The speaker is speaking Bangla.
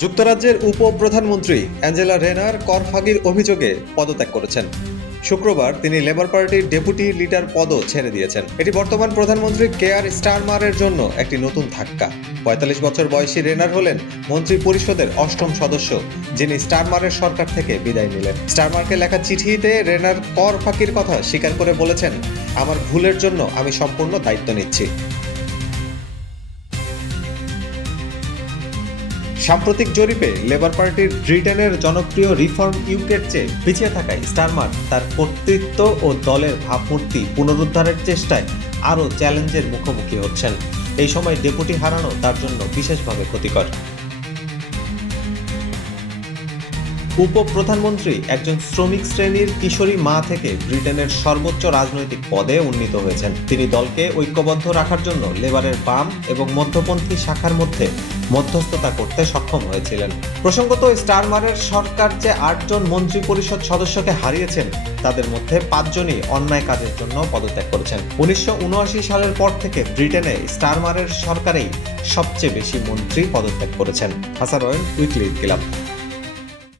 যুক্তরাজ্যের উপ-প্রধানমন্ত্রী অ্যাঞ্জেলা রেনার কর ফাঁকির অভিযোগে পদত্যাগ করেছেন। শুক্রবার তিনি লেবার পার্টির ডেপুটি লিডার পদও ছেড়ে দিয়েছেন। এটি বর্তমান প্রধানমন্ত্রী কেয়ার স্টারমারের জন্য একটি নতুন ধাক্কা। ৪৫ বছর বয়সী রেনার হলেন মন্ত্রী পরিষদের অষ্টম সদস্য, যিনি স্টারমারের সরকার থেকে বিদায় নিলেন। স্টারমারকে লেখা চিঠিতে রেনার কর ফাঁকির কথা স্বীকার করে বলেছেন, আমার ভুলের জন্য আমি সম্পূর্ণ দায়িত্ব নিচ্ছি। সাম্প্রতিক জরিপে লেবার পার্টির ব্রিটেনের জনপ্রিয় রিফর্ম ইউকের চেয়ে পিছিয়ে থাকায় স্টারমার তার কর্তৃত্ব ও দলের ভাবমূর্তি পুনরুদ্ধারের চেষ্টায় আরও চ্যালেঞ্জের মুখোমুখি হচ্ছেন। এই সময় ডেপুটি হারানো তার জন্য বিশেষভাবে ক্ষতিকর। উপপ্রধানমন্ত্রী একজন শ্রমিক শ্রেণীর কিশোরী মা থেকে ব্রিটেনের সর্বোচ্চ রাজনৈতিক পদে উন্নীত হয়েছেন। তিনি দলকে ঐক্যবদ্ধ রাখার জন্য লেবারের বাম এবং মধ্যপন্থী শাখার মধ্যে মধ্যস্থতা করতে সক্ষম হয়েছিলেন। প্রসঙ্গত, স্টারমারের সরকার যে ৮ জন মন্ত্রী পরিষদ সদস্যকে হারিয়েছেন, তাদের মধ্যে 5 জনই অন্যায় কাজের জন্য পদত্যাগ করেছেন। ১৯৭৯ সালের পর থেকে ব্রিটেনে স্টারমারের সরকারেই সবচেয়ে বেশি মন্ত্রী পদত্যাগ করেছেন। হাসান রয়েন, উইকলি ক্লাব।